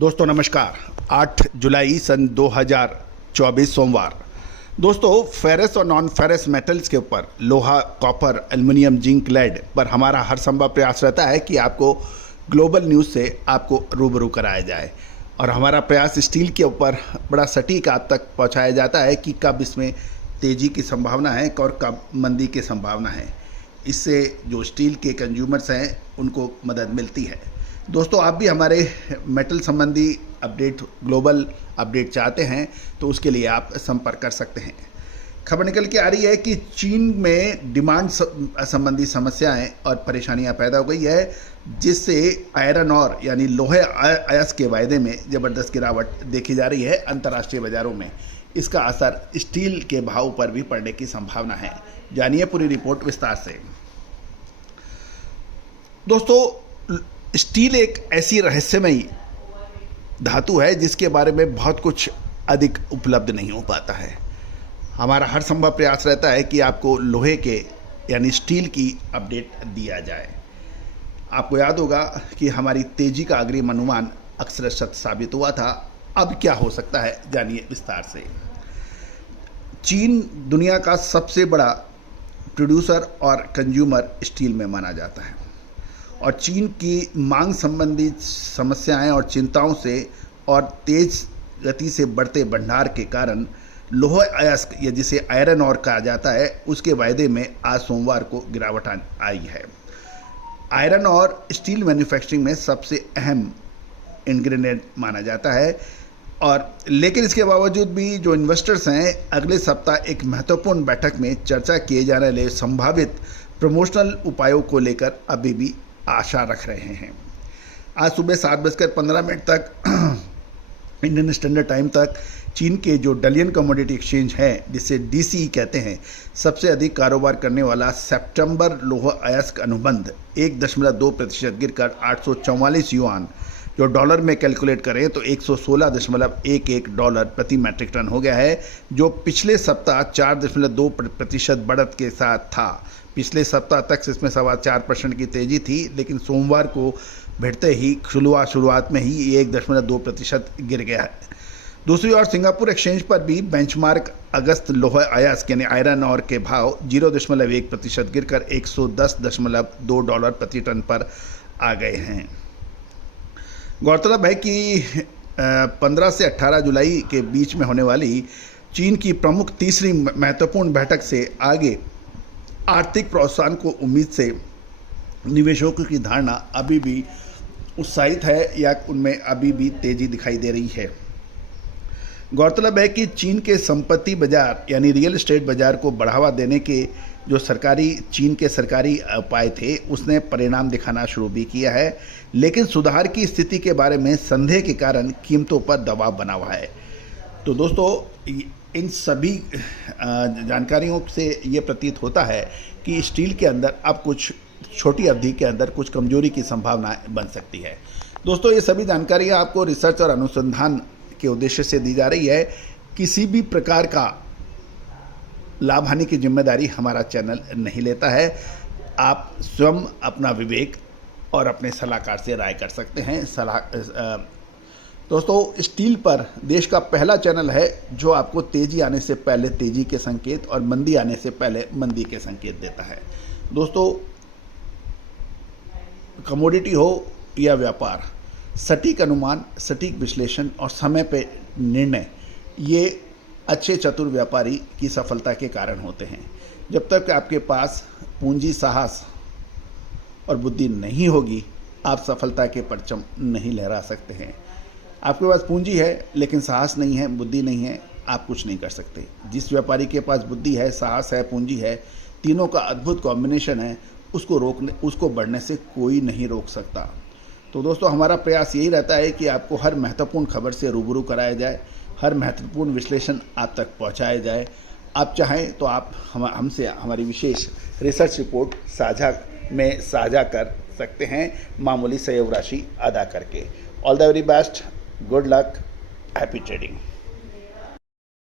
दोस्तों नमस्कार। 8 जुलाई सन 2024 सोमवार। दोस्तों फेरस और नॉन फेरस मेटल्स के ऊपर लोहा, कॉपर, एल्युमिनियम, जिंक, लेड पर हमारा हर संभव प्रयास रहता है कि आपको ग्लोबल न्यूज़ से आपको रूबरू कराया जाए। और हमारा प्रयास स्टील के ऊपर बड़ा सटीक आप तक पहुंचाया जाता है कि कब इसमें तेज़ी की संभावना है और कब मंदी की संभावना है। इससे जो स्टील के कंज्यूमर्स हैं उनको मदद मिलती है। दोस्तों आप भी हमारे मेटल संबंधी अपडेट, ग्लोबल अपडेट चाहते हैं तो उसके लिए आप संपर्क कर सकते हैं। खबर निकल के आ रही है कि चीन में डिमांड संबंधी समस्याएं और परेशानियां पैदा हो गई है, जिससे आयरन और यानी लोहे अयस्क के वायदे में ज़बरदस्त गिरावट देखी जा रही है। अंतर्राष्ट्रीय बाजारों में इसका असर स्टील के भाव पर भी पड़ने की संभावना है। जानिए पूरी रिपोर्ट विस्तार से। दोस्तों स्टील एक ऐसी रहस्यमयी धातु है जिसके बारे में बहुत कुछ अधिक उपलब्ध नहीं हो पाता है। हमारा हर संभव प्रयास रहता है कि आपको लोहे के यानी स्टील की अपडेट दिया जाए। आपको याद होगा कि हमारी तेजी का अग्रिम अनुमान अक्सर सत्य साबित हुआ था। अब क्या हो सकता है, जानिए विस्तार से। चीन दुनिया का सबसे बड़ा प्रोड्यूसर और कंज्यूमर स्टील में माना जाता है और चीन की मांग संबंधी समस्याएं और चिंताओं से और तेज गति से बढ़ते भंडार के कारण लोहा अयस्क या जिसे आयरन और कहा जाता है उसके वायदे में आज सोमवार को गिरावट आई है। आयरन और स्टील मैन्युफैक्चरिंग में सबसे अहम इंग्रेडिएंट माना जाता है और लेकिन इसके बावजूद भी जो इन्वेस्टर्स हैं अगले सप्ताह एक महत्वपूर्ण बैठक में चर्चा किए जाने वाले संभावित प्रमोशनल उपायों को लेकर अभी भी आशा रख रहे हैं। आज सुबह 7:15 तक इंडियन स्टैंडर्ड टाइम तक चीन के जो डलियन कमोडिटी एक्सचेंज है जिसे डीसीई कहते हैं, सबसे अधिक कारोबार करने वाला सितंबर लोहा अयस्क अनुबंध 1.2% गिरकर 844 युआन जो डॉलर में कैलकुलेट करें तो $116.11 प्रति मैट्रिक टन हो गया है, जो पिछले सप्ताह 4.2% बढ़त के साथ था। पिछले सप्ताह तक इसमें 4.25% की तेजी थी, लेकिन सोमवार को भिड़ते ही शुरुआत में ही 1.2% गिर गया है। दूसरी ओर सिंगापुर एक्सचेंज पर भी बेंचमार्क अगस्त लोहा अयस्क यानी आयरन और के भाव 0.1% गिरकर $110.2 प्रति टन पर आ गए हैं। गौरतलब है कि 15 से 18 जुलाई के बीच में होने वाली चीन की प्रमुख तीसरी महत्वपूर्ण बैठक से आगे आर्थिक प्रोत्साहन को उम्मीद से निवेशकों की धारणा अभी भी उत्साहित है या उनमें अभी भी तेजी दिखाई दे रही है। गौरतलब है कि चीन के संपत्ति बाजार यानी रियल एस्टेट बाजार को बढ़ावा देने के जो चीन के सरकारी उपाय थे उसने परिणाम दिखाना शुरू भी किया है, लेकिन सुधार की स्थिति के बारे में संदेह के कारण कीमतों पर दबाव बना हुआ है। तो दोस्तों इन सभी जानकारियों से ये प्रतीत होता है कि स्टील के अंदर अब कुछ छोटी अवधि के अंदर कुछ कमजोरी की संभावना बन सकती है। दोस्तों ये सभी जानकारियाँ आपको रिसर्च और अनुसंधान के उद्देश्य से दी जा रही है। किसी भी प्रकार का लाभ हानि की जिम्मेदारी हमारा चैनल नहीं लेता है। आप स्वयं अपना विवेक और अपने सलाहकार से राय कर सकते हैं। दोस्तों स्टील पर देश का पहला चैनल है जो आपको तेजी आने से पहले तेजी के संकेत और मंदी आने से पहले मंदी के संकेत देता है। दोस्तों कमोडिटी हो या व्यापार, सटीक अनुमान, सटीक विश्लेषण और समय पे निर्णय ये अच्छे चतुर व्यापारी की सफलता के कारण होते हैं। जब तक आपके पास पूंजी, साहस और बुद्धि नहीं होगी आप सफलता के परचम नहीं लहरा सकते हैं। आपके पास पूंजी है लेकिन साहस नहीं है, बुद्धि नहीं है, आप कुछ नहीं कर सकते। जिस व्यापारी के पास बुद्धि है, साहस है, पूंजी है, तीनों का अद्भुत कॉम्बिनेशन है, उसको बढ़ने से कोई नहीं रोक सकता। तो दोस्तों हमारा प्रयास यही रहता है कि आपको हर महत्वपूर्ण खबर से रूबरू कराया जाए, हर महत्वपूर्ण विश्लेषण आप तक पहुंचाया जाए। आप चाहें तो आप हमसे हमारी विशेष रिसर्च रिपोर्ट साझा कर सकते हैं मामूली सहयोग राशि अदा करके। All the very best, good luck, happy trading.